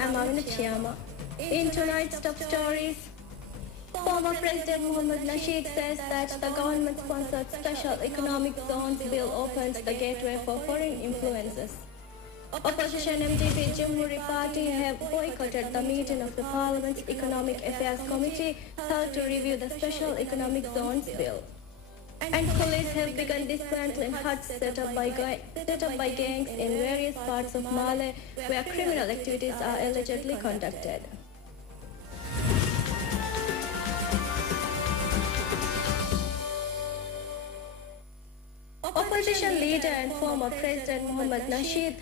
I'm Amina Chiama. In tonight's top stories, former President Mohammad Nasheed says that the government-sponsored Special Economic Zones Bill opens the gateway for foreign influences. Opposition MDP Jamhuri Party have boycotted the meeting of the Parliament's Economic Affairs Committee held to review the Special Economic Zones Bill. And police have begun dismantling huts set up by gangs in various parts of Mali where criminal activities are allegedly conducted. Opposition leader and former President Mohammad Nasheed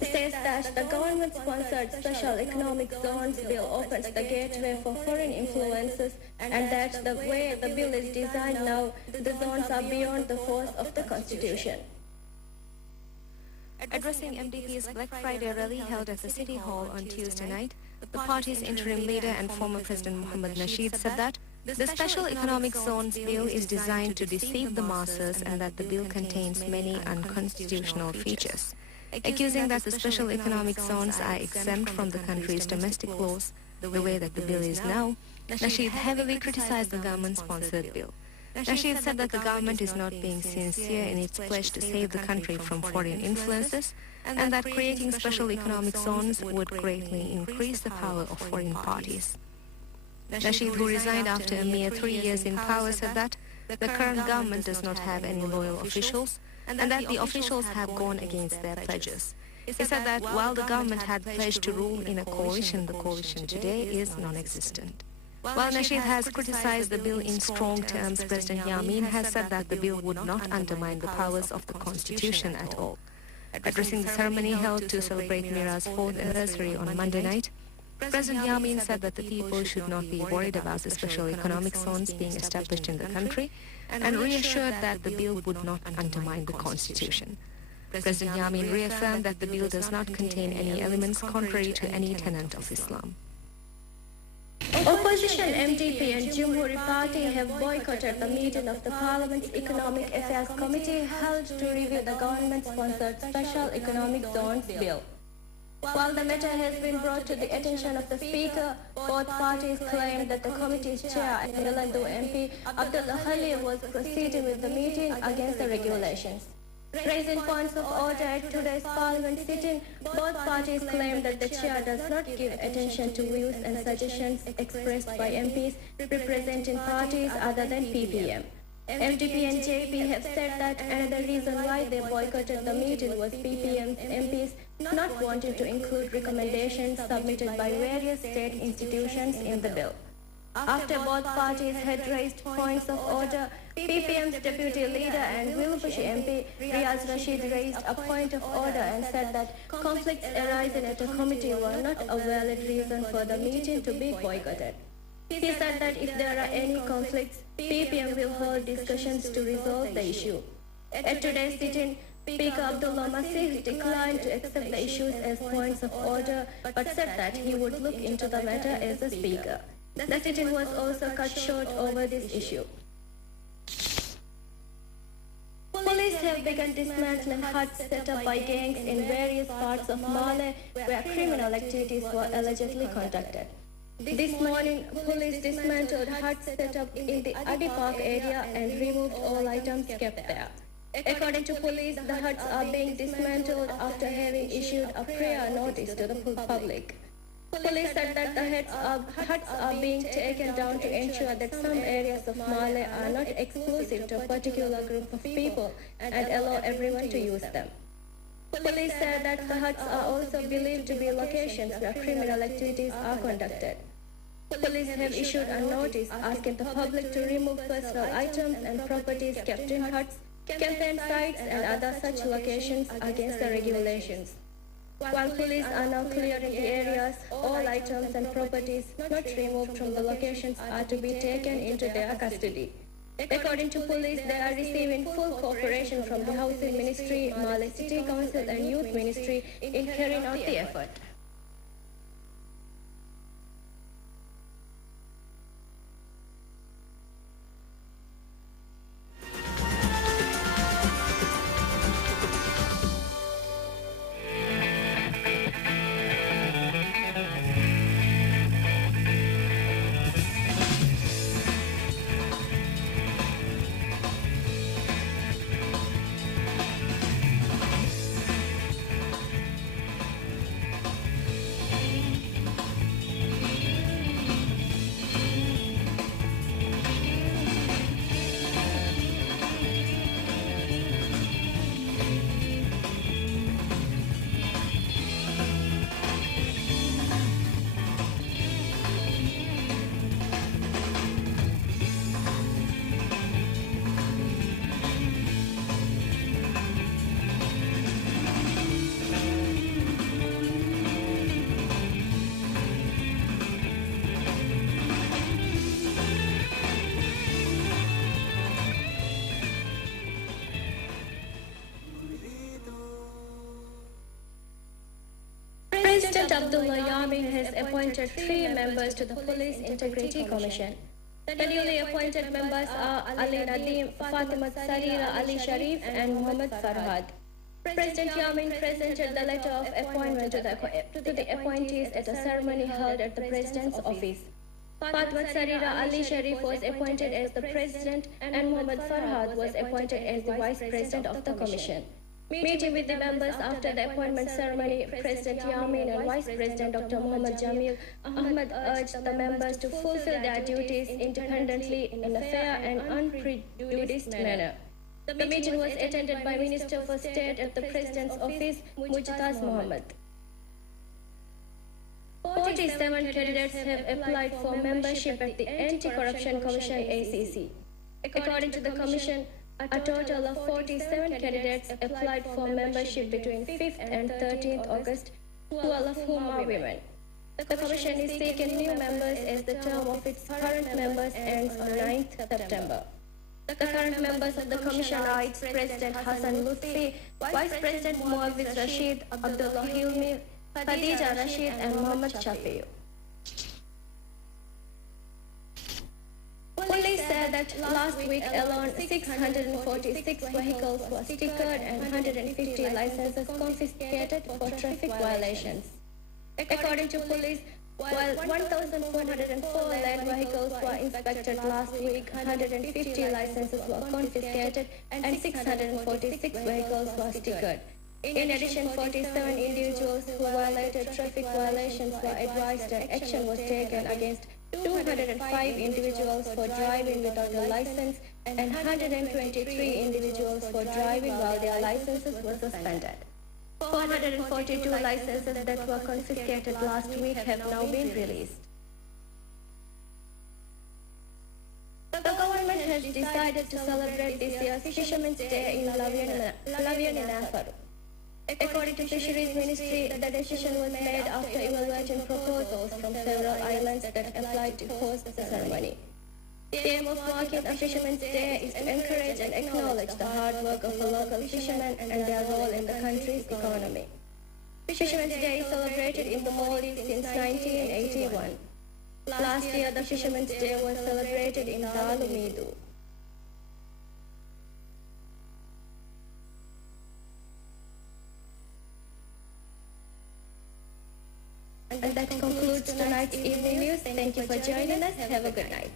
says that the government-sponsored Special Economic Zones Bill opens the gateway for foreign influences and that the way the bill is designed now, the zones are beyond the force of the Constitution. Addressing MDP's Black Friday rally held at the City Hall on Tuesday night, the party's interim leader and former President Mohammad Nasheed said that the Special Economic Zones Bill is designed to deceive the masses and that the bill contains many unconstitutional features. Accusing that the Special Economic Zones are exempt from the country's domestic laws, the way that the bill is now, Nasheed heavily criticized the government-sponsored bill. Nasheed said that the government is not being sincere in its pledge to save the country from foreign influences and that creating special economic zones would greatly increase the power of foreign parties. Nasheed, who resigned after a mere 3 years in power, said that the current government does not have any loyal officials and that the officials have gone against their pledges. He said that while the government had pledged to rule in a coalition, the coalition today is non-existent. While Nasheed has criticized the bill in strong terms, President Yameen has said that the bill would not undermine the powers of the Constitution at all. Addressing the ceremony held to celebrate Mira's 4th anniversary on Monday night, President Yameen said that the people should not be worried about the special economic zones being established in the country and reassured that the bill would not undermine the Constitution. President Yameen reaffirmed that the bill does not contain any elements contrary to any tenet of Islam. Opposition MDP and Jamhuri Party have boycotted the meeting of the Parliament's Economic Affairs Committee held to review the government-sponsored Special Economic Zones Bill. While the matter has been brought to the attention of the Speaker, both parties claim that the committee's chair and Melandu MP Abdullah Khalil was proceeding with the meeting against the regulations. Raising points of order at today's Parliament sitting, both parties claim that the chair does not give attention to views and suggestions expressed by MPs representing parties other than PPM. MDP and JP have said that another reason why they boycotted the meeting was PPM's MPs not wanting to include recommendations submitted by various state institutions in the bill. After both parties had raised points of order, PPM's deputy leader and Wilbushi MP Riaz Rashid raised a point of order and said that conflicts arising at a committee were not a valid reason for the meeting to be boycotted. He said that if there are any conflicts, PPM will hold discussions to resolve the issue. At today's sitting, Speaker Abdullah Masih declined to accept the issues as points of order, but said that he would look into the matter as a speaker. The sitting was also cut short over this issue. Police have begun dismantling huts set up by gangs in various parts of Mali where criminal activities were allegedly conducted. This morning, police dismantled huts set up in the Adi Park area and removed all items kept there. According to police, the huts are being dismantled after having issued a prior notice to the public. Police said that the huts are being taken down to ensure that some areas of Mali are not exclusive to a particular group of people and allow everyone to use them. Police said that the huts are also believed to be locations where criminal activities are conducted. Police have issued a notice asking the public to remove personal items and properties kept in huts, campaign sites and other such locations against the regulations. While police are now clearing the areas, all items and properties not removed from the locations are to be taken into their custody. According to police, they are receiving full cooperation from the Housing Ministry, Mali City Council and Youth Ministry in carrying out the effort. President Abdullah Yameen has appointed 3 members to the Police Integrity Commission. The newly appointed members are Ali Nadeem, Fatima Sarira Ali Sharif, and Muhammad Farhad. President Yameen presented the letter of appointment to the appointees at a ceremony held at the President's office. Fatima Sarira Ali Sharif was appointed as the President, and Muhammad Farhad was appointed as the Vice President of the Commission. Meeting with the members after the appointment ceremony, President Yameen and Vice President Dr. Muhammad Jamil Ahmed urged the members to fulfill their duties independently in a fair and unprejudiced manner. The meeting was attended by Minister for State at the President's office, Mujtaz Mohammed. 47 candidates have applied for membership at the Anti-Corruption Commission ACC. According to the Commission, a total of 47 candidates applied for membership between 5th and 13th August, 12 of whom are women. The Commission is seeking new members as the term of its current members ends on 9th September. The current members of the Commission are its President Hassan Lutfi, Vice President Muawiz Rashid, Abdullah Hilmi, Khadija Rashid, and Muhammad Shafiu. Police said that last week alone 646 vehicles were stickered and 150 licenses confiscated for traffic violations. According to police, while 1,404 land vehicles were inspected last week, 150 licenses were confiscated and 646 vehicles were stickered. In addition, 47 individuals who violated traffic violations were advised and action was taken against 205 individuals for driving without a license and 123 individuals for driving while their licenses were suspended. 442 licenses that were confiscated last week have now been released. The government has decided to celebrate this year's Fishermen's Day in Lavian in Afar. According to Fisheries Ministry, the decision was made after evaluating proposals from several islands that applied to host the ceremony. The aim of marking a Fishermen's Day is to encourage and acknowledge the hard work of the local fishermen and their role in the country's economy. Fishermen's Day is celebrated in the Maldives since 1981. Last year, the Fishermen's Day was celebrated in Dalumidu. And that concludes tonight's evening news. Thank you for joining us. Have a good night.